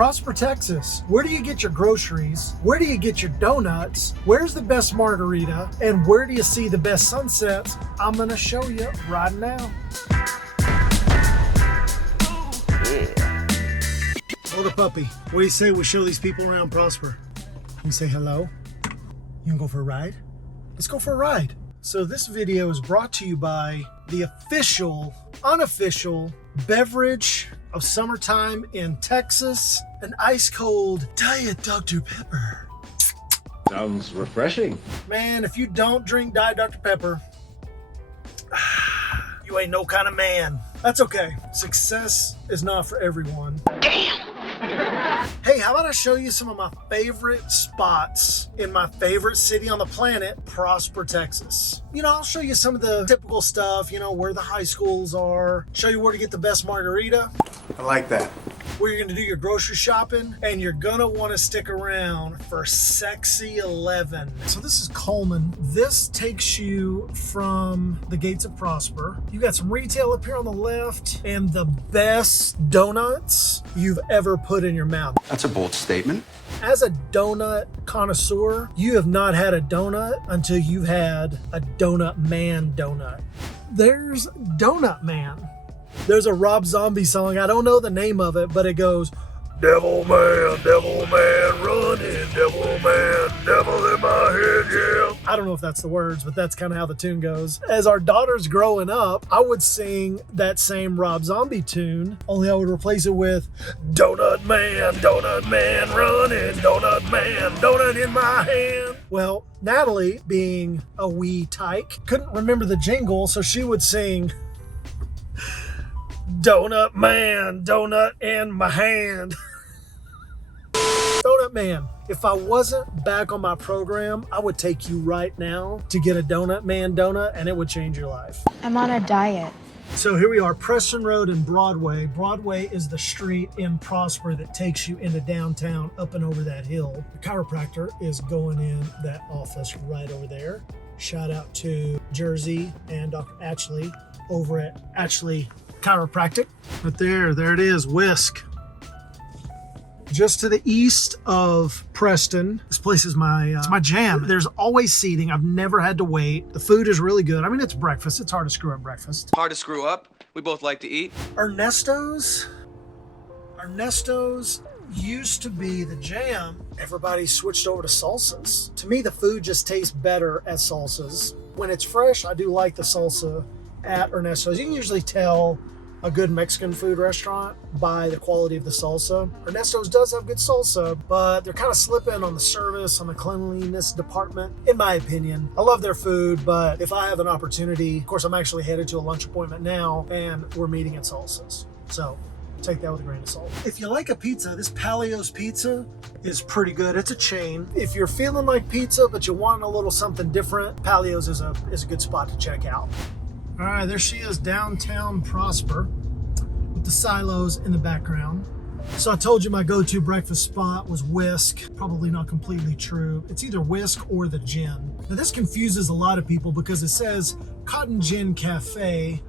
Prosper, Texas. Where do you get your groceries? Where do you get your donuts? Where's the best margarita? And where do you see the best sunsets? I'm gonna show you right now. Hold up, puppy. What do you say we show these people around Prosper? You say hello? You wanna go for a ride? Let's go for a ride. So this video is brought to you by the official, unofficial beverage of summertime in Texas, an ice cold Diet Dr. Pepper. Sounds refreshing. Man, if you don't drink Diet Dr. Pepper, you ain't no kind of man. That's okay. Success is not for everyone. Damn! Hey, how about I show you some of my favorite spots in my favorite city on the planet, Prosper, Texas. You know, I'll show you some of the typical stuff, you know, where the high schools are, show you where to get the best margarita. I like that. Where you're gonna do your grocery shopping, and you're gonna wanna stick around for Sexy 11. So this is Coleman. This takes you from the gates of Prosper. You got some retail up here on the left, and the best donuts you've ever put in your mouth. That's a bold statement. As a donut connoisseur, you have not had a donut until you've had a Donut Man donut. There's Donut Man. There's a Rob Zombie song, I don't know the name of it, but it goes, devil man, running, devil in my head, yeah. I don't know if that's the words, but that's kind of how the tune goes. As our daughter's growing up, I would sing that same Rob Zombie tune, only I would replace it with Donut man, running, donut in my hand. Well, Natalie, being a wee tyke, couldn't remember the jingle, so she would sing, Donut man, donut in my hand. Donut Man, if I wasn't back on my program, I would take you right now to get a Donut Man donut, and it would change your life. I'm on a diet. So here we are, Preston Road and Broadway. Broadway is the street in Prosper that takes you into downtown, up and over that hill. The chiropractor is going in that office right over there. Shout out to Jersey and Dr. Ashley over at Ashley Chiropractic. But there it is, Whisk. Just to the east of Preston. This place is it's my jam. There's always seating. I've never had to wait. The food is really good. I mean, it's breakfast. It's hard to screw up breakfast. Hard to screw up. We both like to eat. Ernesto's used to be the jam. Everybody switched over to salsas. To me, the food just tastes better as salsas. When it's fresh, I do like the salsa at Ernesto's. You can usually tell a good Mexican food restaurant by the quality of the salsa. Ernesto's does have good salsa, but they're kind of slipping on the service, on the cleanliness department, in my opinion. I love their food, but if I have an opportunity, of course, I'm actually headed to a lunch appointment now, and we're meeting at Salsa's. So take that with a grain of salt. If you like a pizza, this Palio's Pizza is pretty good. It's a chain. If you're feeling like pizza, but you want a little something different, Palio's is a good spot to check out. All right, there she is, downtown Prosper with the silos in the background. So I told you my go-to breakfast spot was Whisk. Probably not completely true. It's either Whisk or the Gin. Now this confuses a lot of people because it says Cotton Gin Cafe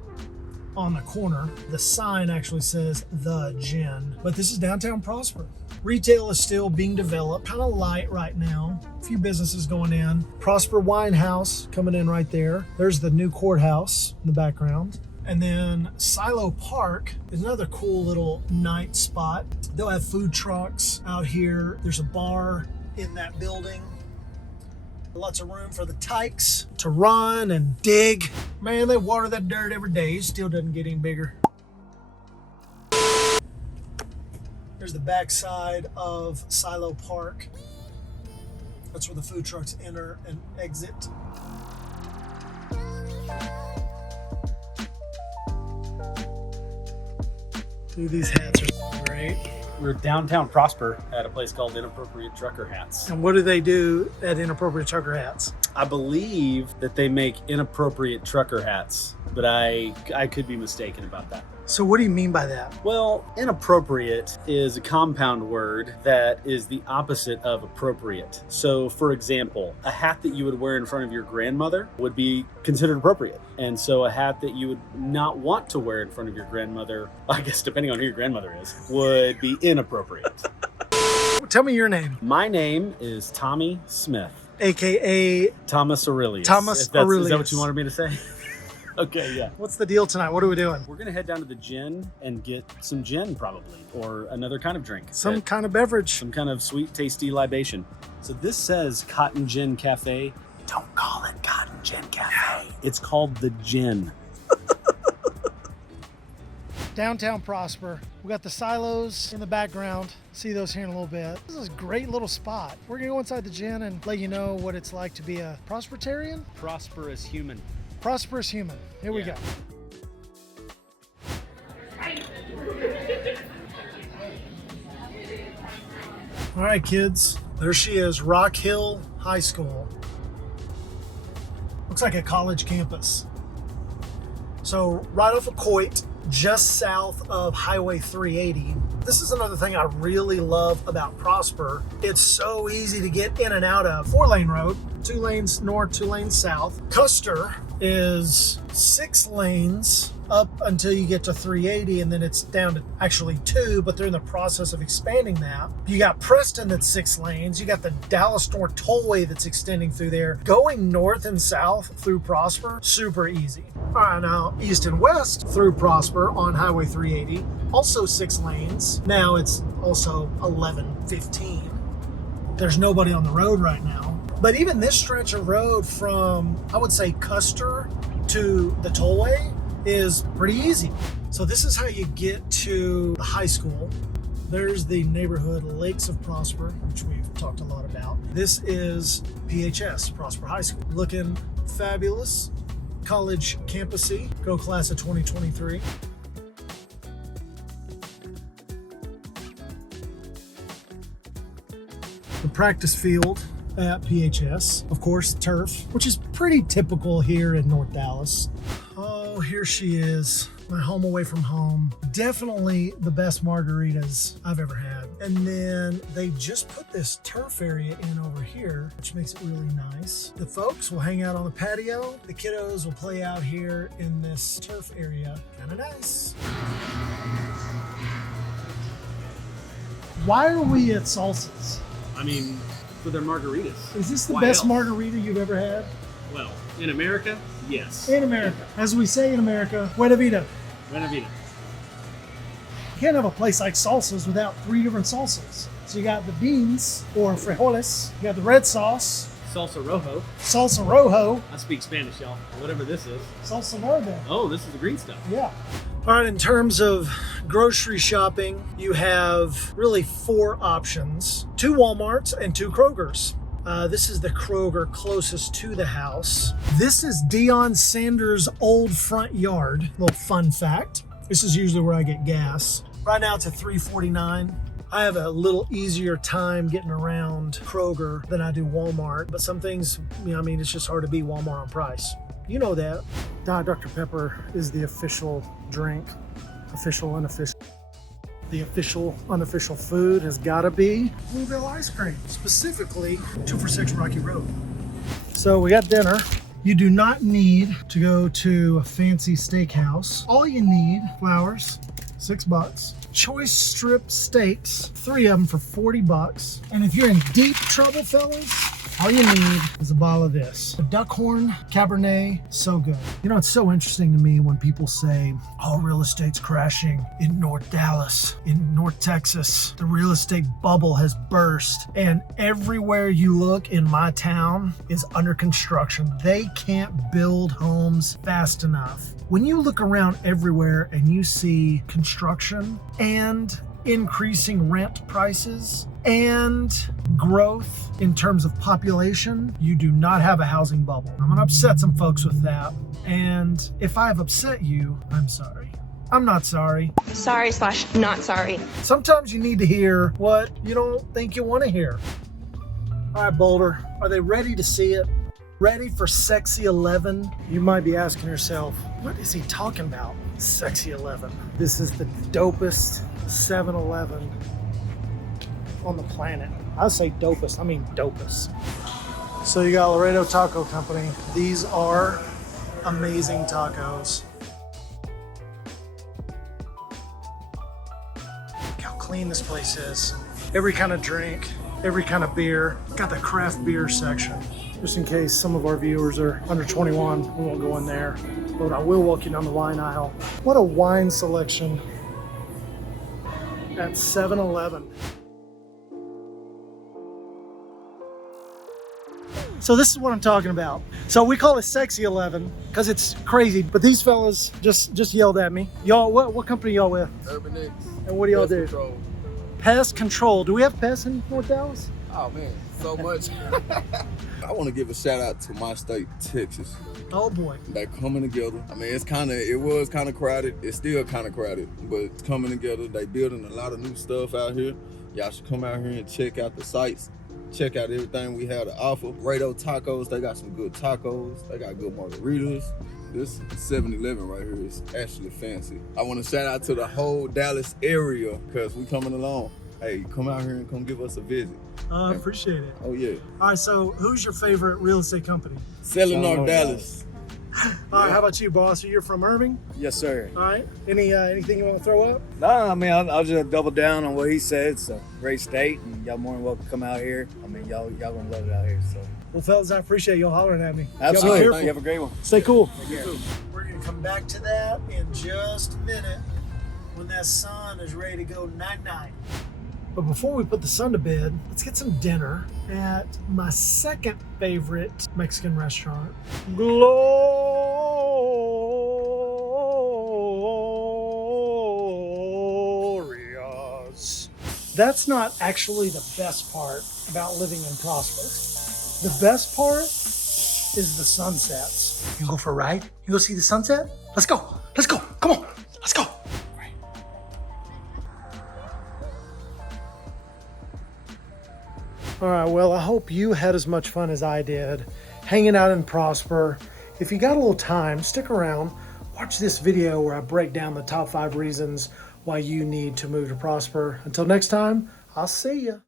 on the corner. The sign actually says The Gin, but this is downtown Prosper. Retail is still being developed, kind of light right now. A few businesses going in. Prosper Wine House coming in right there. There's the new courthouse in the background. And then Silo Park is another cool little night spot. They'll have food trucks out here. There's a bar in that building. Lots of room for the tykes to run and dig. Man, they water that dirt every day. It still doesn't get any bigger. Here's the backside of Silo Park. That's where the food trucks enter and exit. Dude, these hats are great. We're downtown Prosper at a place called Inappropriate Trucker Hats. And what do they do at Inappropriate Trucker Hats? I believe that they make inappropriate trucker hats, but I could be mistaken about that. So what do you mean by that? Well, inappropriate is a compound word that is the opposite of appropriate. So, for example, a hat that you would wear in front of your grandmother would be considered appropriate. And so a hat that you would not want to wear in front of your grandmother, I guess depending on who your grandmother is, would be inappropriate. Tell me your name. My name is Tommy Smith, AKA Thomas Aurelius. Thomas Is that Aurelius. what you wanted me to say? Okay, yeah. What's the deal tonight? What are we doing? We're gonna head down to the gin and get some gin probably, or another kind of drink. Some kind of beverage. Some kind of sweet, tasty libation. So this says Cotton Gin Cafe. Don't call it Cotton Gin Cafe. It's called the Gin. Downtown Prosper. We got the silos in the background. See those here in a little bit. This is a great little spot. We're gonna go inside the gin and let you know what it's like to be a prosperitarian. Prosperous human. Prosperous human. Here we Yeah. go. All right, kids. There she is, Rock Hill High School. Looks like a college campus. So right off of Coit, just south of Highway 380. This is another thing I really love about Prosper. It's so easy to get in and out of. 4-lane road, 2 lanes north, 2 lanes south. Custer is 6 lanes up until you get to 380, and then it's down to actually 2, but they're in the process of expanding that. You got Preston that's 6 lanes. You got the Dallas North Tollway that's extending through there. Going north and south through Prosper, super easy. All right, now east and west through Prosper on Highway 380, also 6 lanes. Now it's also 11:15. There's nobody on the road right now. But even this stretch of road from, I would say, Custer to the tollway is pretty easy. So this is how you get to the high school. There's the neighborhood Lakes of Prosper, which we've talked a lot about. This is PHS, Prosper High School. Looking fabulous. College campusy. Go class of 2023. The practice field at PHS, of course, turf, which is pretty typical here in North Dallas. Oh, here she is, my home away from home. Definitely the best margaritas I've ever had. And then they just put this turf area in over here, which makes it really nice. The folks will hang out on the patio. The kiddos will play out here in this turf area. Kind of nice. Why are we at Salsa's? I mean, for their margaritas. Is this the Why best else? margarita you've ever had? Well, in America, yes. In America. As we say in America, Buena Vida. Buena vida. You can't have a place like Salsa's without 3 different salsas. So you got the beans, or frijoles, you got the red sauce, Salsa rojo. salsa rojo, I speak Spanish, y'all. Whatever this is. salsa verde. Oh, this is the green stuff. Yeah. All right, in terms of grocery shopping, you have really 4 options. 2 Walmarts and 2 Krogers. This is the Kroger closest to the house. This is Deion Sanders' old front yard. Little fun fact. This is usually where I get gas. Right now it's at $3.49. I have a little easier time getting around Kroger than I do Walmart, but some things, it's just hard to beat Walmart on price. You know that. Diet Dr. Pepper is the official drink, official, unofficial. The official, unofficial food has got to be Bluebell ice cream, specifically 2 for $6 Rocky Road. So we got dinner. You do not need to go to a fancy steakhouse. All you need, flowers, $6. Choice strip steaks, 3 of them for $40. And if you're in deep trouble, fellas, all you need is a bottle of this. A Duckhorn Cabernet, so good. It's so interesting to me when people say, oh, real estate's crashing in North Dallas, in North Texas. The real estate bubble has burst. And everywhere you look in my town is under construction. They can't build homes fast enough. When you look around everywhere and you see construction and increasing rent prices and growth in terms of population, you do not have a housing bubble. I'm gonna upset some folks with that. And if I've upset you, I'm sorry. I'm not sorry. Sorry/not sorry. Sometimes you need to hear what you don't think you want to hear. All right, Boulder, are they ready to see it? Ready for Sexy 11? You might be asking yourself, what is he talking about? Sexy 11. This is the dopest 7-Eleven on the planet. I say dopest, I mean dopest. So you got Laredo Taco Company. These are amazing tacos. Look how clean this place is. every kind of drink, every kind of beer. Got the craft beer section. Just in case some of our viewers are under 21, we won't go in there. But I will walk you down the wine aisle. What a wine selection at 7-Eleven. So this is what I'm talking about. So we call it Sexy 11 because it's crazy. But these fellas just yelled at me. Y'all, what company y'all with? Urban X. And what do y'all do? Control. Pest control. Do we have pests in North Dallas? Oh man, so much. I want to give a shout out to my state, Texas. Oh boy. They're coming together. I mean, it was kind of crowded. It's still kind of crowded, but it's coming together. They building a lot of new stuff out here. Y'all should come out here and check out the sites. Check out everything we have to offer. Rado Tacos, they got some good tacos. They got good margaritas. This 7-Eleven right here is actually fancy. I want to shout out to the whole Dallas area because we coming along. Hey, come out here and come give us a visit. I appreciate it. Oh yeah. All right, so who's your favorite real estate company? Selling North Dallas. All right, how about you, boss? You're from Irving? Yes, sir. All right. Anything you want to throw up? No, I mean, I'll just double down on what he said. It's a great state, and y'all more than welcome to come out here. I mean, y'all gonna love it out here. So Well, fellas, I appreciate y'all hollering at me. absolutely. Y'all be careful. You have a great one. Stay cool. Take care. We're going to come back to that in just a minute when that sun is ready to go night-night. But before we put the sun to bed, let's get some dinner at my second favorite Mexican restaurant, Gloria's. That's not actually the best part about living in Prosper. The best part is the sunsets. You go for a ride? You go see the sunset? Let's go. Let's go. Come on. Let's go. All right, well, I hope you had as much fun as I did hanging out in Prosper. If you got a little time, stick around. Watch this video where I break down the top 5 reasons why you need to move to Prosper. Until next time, I'll see you.